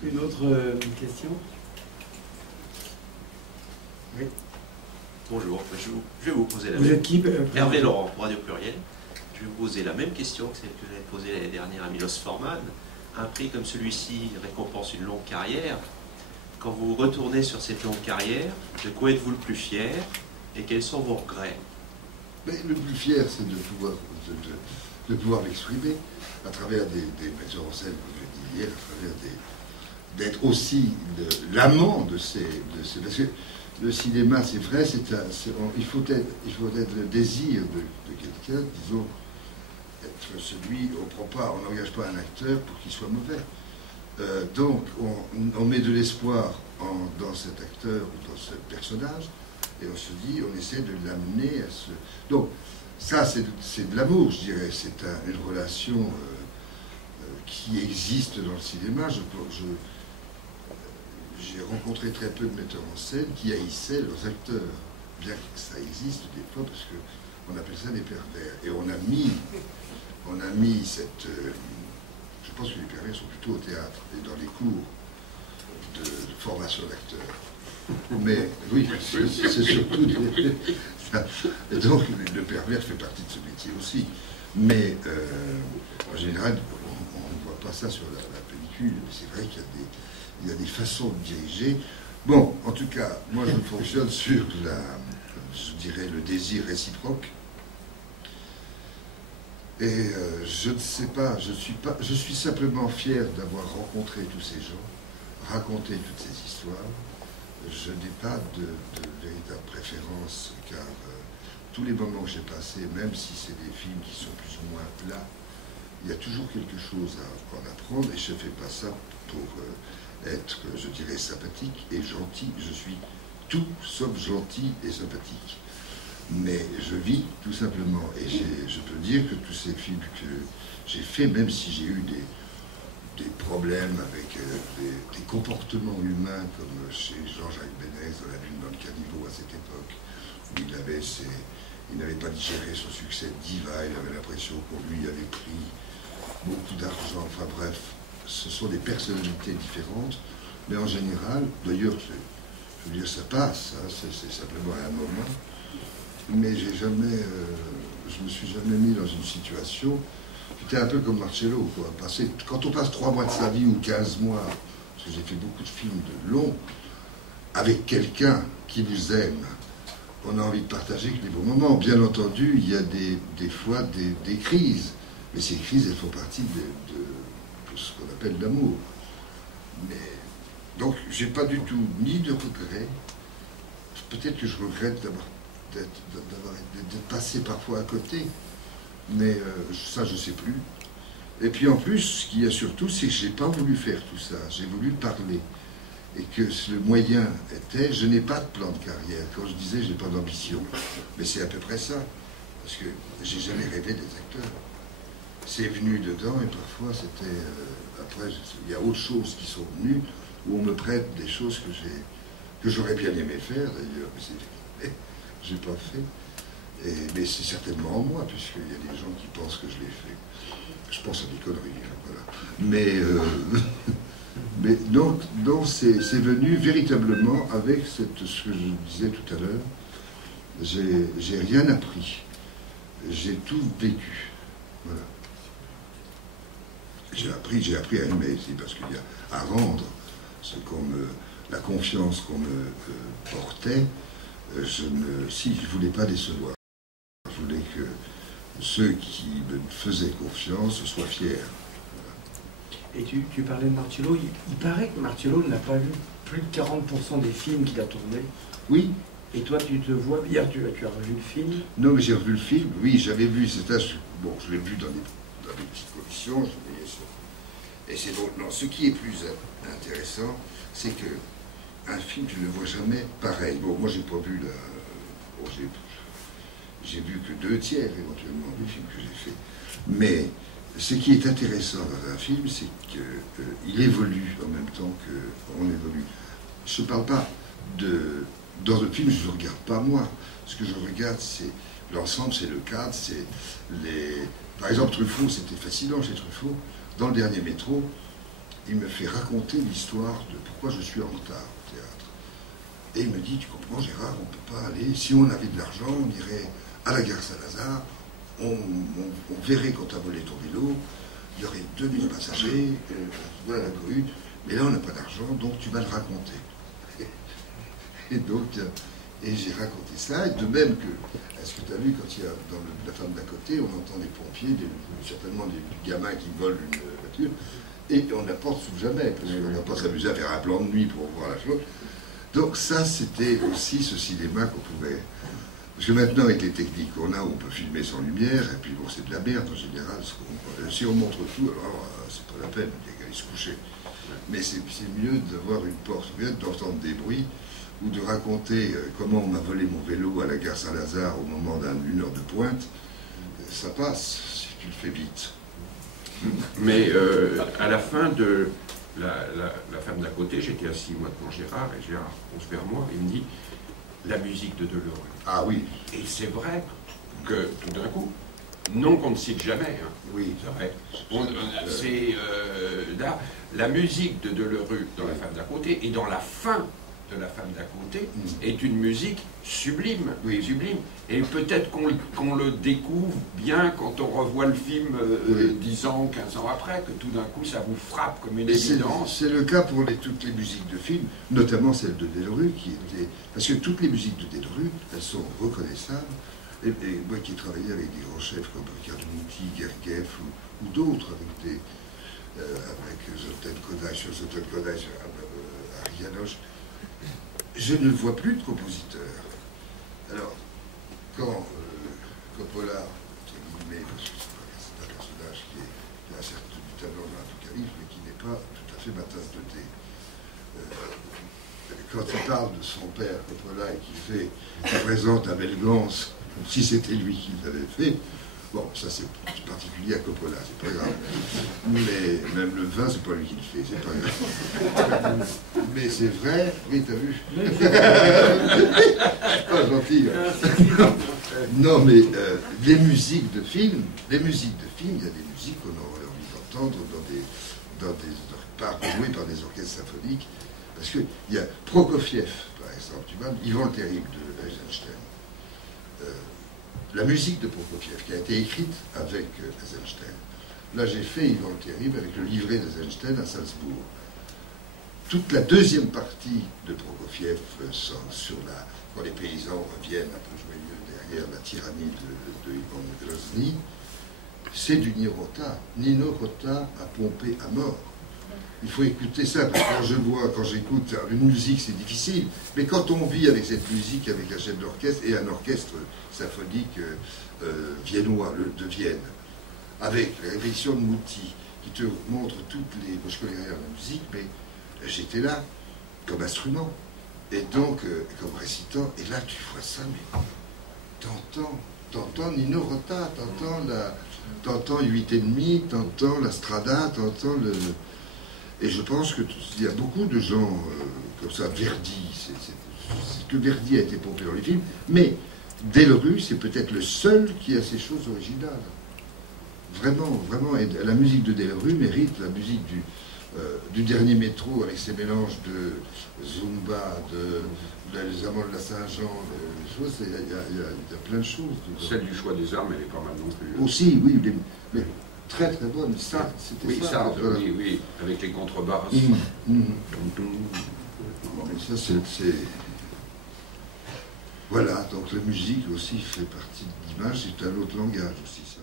Une autre question? Oui. Bonjour, je vais vous poser la Vous êtes qui? Hervé Laurent, pour Radio Pluriel. Je vais vous poser la même question que celle que j'avais posée l'année dernière à Milos Forman. Un prix comme celui-ci récompense une longue carrière. Quand vous retournez sur cette longue carrière, de quoi êtes-vous le plus fier et quels sont vos regrets? Mais le plus fier, c'est de pouvoir l'exprimer à travers des metteurs en scène, comme je l'ai dit hier, à travers d'être aussi l'amant de ces... Parce que le cinéma, c'est vrai, il faut être le désir de quelqu'un, disons, être celui, on n'engage pas un acteur pour qu'il soit mauvais. Donc, on met de l'espoir dans cet acteur ou dans ce personnage, et on se dit, on essaie de l'amener à ce... Donc, ça, c'est de l'amour, je dirais. C'est une relation qui existe dans le cinéma. J'ai rencontré très peu de metteurs en scène qui haïssaient leurs acteurs, bien que ça existe des fois, parce qu'on appelle ça des pervers. Et on a mis cette... je pense que les pervers sont plutôt au théâtre et dans les cours de formation d'acteurs. Mais oui, c'est surtout... Et donc, le pervers fait partie de ce métier aussi. Mais en général, on ne voit pas ça sur la pellicule. C'est vrai qu'il y a des façons de diriger. Bon, en tout cas, moi je fonctionne sur je dirais, le désir réciproque. Et je ne sais pas, je suis simplement fier d'avoir rencontré tous ces gens, raconté toutes ces histoires. Je n'ai pas de véritable préférence, car tous les moments que j'ai passés, même si c'est des films qui sont plus ou moins plats, il y a toujours quelque chose à en apprendre, et je ne fais pas ça pour être, je dirais, sympathique et gentil. Je suis tout sauf gentil et sympathique. Mais je vis tout simplement, et je peux dire que tous ces films que j'ai faits, même si j'ai eu des problèmes avec des comportements humains, comme chez Jean-Jacques Bénès dans La Lune dans le caniveau à cette époque, où il n'avait pas digéré son succès de diva, il avait l'impression qu'on lui avait pris beaucoup d'argent, enfin bref, ce sont des personnalités différentes, mais en général, d'ailleurs, je veux dire, ça passe, hein, c'est simplement un moment, mais je me suis jamais mis dans une situation, j'étais un peu comme Marcello, quoi. Quand on passe 3 mois de sa vie ou 15 mois, parce que j'ai fait beaucoup de films de long, avec quelqu'un qui vous aime, on a envie de partager que les bons moments. Bien entendu, il y a des fois des crises, mais ces crises, elles font partie de ce qu'on appelle l'amour. Mais donc, j'ai pas du tout ni de regret. Peut-être que je regrette d'être passé parfois à côté, mais ça, je sais plus. Et puis en plus, ce qu'il y a surtout, c'est que j'ai pas voulu faire tout ça. J'ai voulu parler. Et que le moyen était, je n'ai pas de plan de carrière. Quand je disais, je n'ai pas d'ambition. Mais c'est à peu près ça. Parce que j'ai jamais rêvé d'être acteur. C'est venu dedans, et parfois c'était... après, il y a autre chose qui sont venues, où on me prête des choses que j'aurais bien aimé faire, d'ailleurs, mais j'ai pas fait. Mais c'est certainement en moi, puisqu'il y a des gens qui pensent que je l'ai fait. Je pense à des conneries, hein, voilà. Mais donc c'est venu véritablement avec ce que je disais tout à l'heure. J'ai rien appris. J'ai tout vécu. Voilà. J'ai appris à aimer aussi, parce qu'il y a à rendre la confiance qu'on me portait. Je ne voulais pas décevoir. Je voulais que ceux qui me faisaient confiance soient fiers. Et tu parlais de Marcello, il paraît que Marcello n'a pas vu plus de 40% des films qu'il a tournés. Oui. Et toi, tu te vois, hier, tu as revu le film? Non, mais j'ai revu le film, oui, j'avais vu, bon, je l'ai vu dans des petites commissions, et c'est drôle. Non, ce qui est plus intéressant, c'est que un film, tu ne le vois jamais pareil. Bon, moi, j'ai pas vu j'ai vu que 2 tiers, éventuellement, des films que j'ai fait. Mais ce qui est intéressant dans un film, c'est qu'il évolue en même temps qu'on évolue. Je ne parle pas dans un film, je ne regarde pas moi. Ce que je regarde, c'est l'ensemble, c'est le cadre, c'est les... Par exemple, Truffaut, c'était fascinant chez Truffaut. Dans Le Dernier Métro, il me fait raconter l'histoire de pourquoi je suis en retard au théâtre. Et il me dit, tu comprends Gérard, on ne peut pas aller, si on avait de l'argent, on irait à la gare Saint-Lazare, on verrait quand tu as volé ton vélo, il y aurait 2000 passagers, voilà la cohue, mais là on n'a pas d'argent, donc tu vas le raconter. Et donc, j'ai raconté ça, et de même que, est-ce que tu as vu, quand il y a dans La femme d'à côté, on entend des pompiers, certainement des gamins qui volent une voiture, et on n'apporte sous jamais, parce qu'on n'a pas s'amuser à faire un plan de nuit pour voir la chose. Donc ça, c'était aussi ce cinéma qu'on pouvait... Parce que maintenant, avec les techniques qu'on a, on peut filmer sans lumière, et puis bon, c'est de la merde en général. Si on montre tout, alors c'est pas la peine, il y a qu'à aller se coucher. Mais c'est mieux d'avoir une porte ouverte, d'entendre des bruits, ou de raconter comment on m'a volé mon vélo à la gare Saint-Lazare au moment d'une heure de pointe. Ça passe, si tu le fais vite. Mais à la fin de la femme d'à côté, j'étais assis moi devant Gérard, et Gérard pense vers moi, et il me dit la musique de Delerue. Ah oui. Et c'est vrai que tout d'un coup, non qu'on ne cite jamais, hein, oui, c'est vrai, c'est là, la musique de Delerue dans La femme d'à côté et dans la fin de La femme d'à côté est une musique sublime, oui. Sublime. Et peut-être qu'on le découvre bien quand on revoit le film oui. 10 ans, 15 ans après, que tout d'un coup ça vous frappe comme une évidence. C'est le cas pour toutes les musiques de films, notamment celle de Delerue, qui était... Parce que toutes les musiques de Delerue, elles sont reconnaissables. Et moi qui ai travaillé avec des grands chefs comme Ricard Mouti, Gergiev ou d'autres, avec Zoltán Kodály, sur Arianoche, je ne vois plus de compositeurs. Alors, quand Coppola, entre guillemets, parce que c'est un personnage qui a certes du talent dans l'Apocalypse, mais qui n'est pas tout à fait ma tasse de thé. Quand il parle de son père, Coppola, et qui présente à Belgance, comme si c'était lui qui l'avait fait, bon, ça c'est particulier à Coppola, c'est pas grave. Mais même le vin, c'est pas lui qui le fait, c'est pas grave. Mais c'est vrai, oui, t'as vu. Pas gentil. Non, mais les musiques de film, il y a des musiques qu'on aurait envie d'entendre jouées par des orchestres symphoniques. Parce qu'il y a Prokofiev, par exemple, tu vois, Yvan le Terrible de Eisenstein. La musique de Prokofiev, qui a été écrite avec Eisenstein. Là, j'ai fait Yvan le Terrible avec le livret d'Eisenstein à Salzbourg. Toute la deuxième partie de Prokofiev, quand les paysans reviennent un peu joyeux derrière la tyrannie de Ivan Grozny, c'est du Nino Rota. Nino Rota a pompé à mort. Il faut écouter ça, parce que quand j'écoute une musique, c'est difficile, mais quand on vit avec cette musique, avec la chef d'orchestre et un orchestre symphonique viennois, de Vienne, avec la répétition de Mouti, qui te montre toutes les... Moi, je connais rien à la musique, mais j'étais là, comme instrument, et donc, comme récitant, et là, tu vois ça, mais t'entends Nino Rota, t'entends 8,5, t'entends la Strada, t'entends le... Et je pense qu'il y a beaucoup de gens comme ça, Verdi, c'est que Verdi a été pompé dans les films, mais Delerue, c'est peut-être le seul qui a ces choses originales. Vraiment, vraiment, et la musique de Delerue mérite la musique du dernier métro avec ses mélanges de Zumba, les amants de la Saint-Jean, il y a plein de choses. Celle du choix des armes, elle est pas mal non plus. Aussi, oui, mais très très bonne. Ça, c'était oui, ça. Voilà. Oui, avec les contrebasses. Ça, c'est... Voilà, donc la musique aussi fait partie de l'image, c'est un autre langage aussi, ça.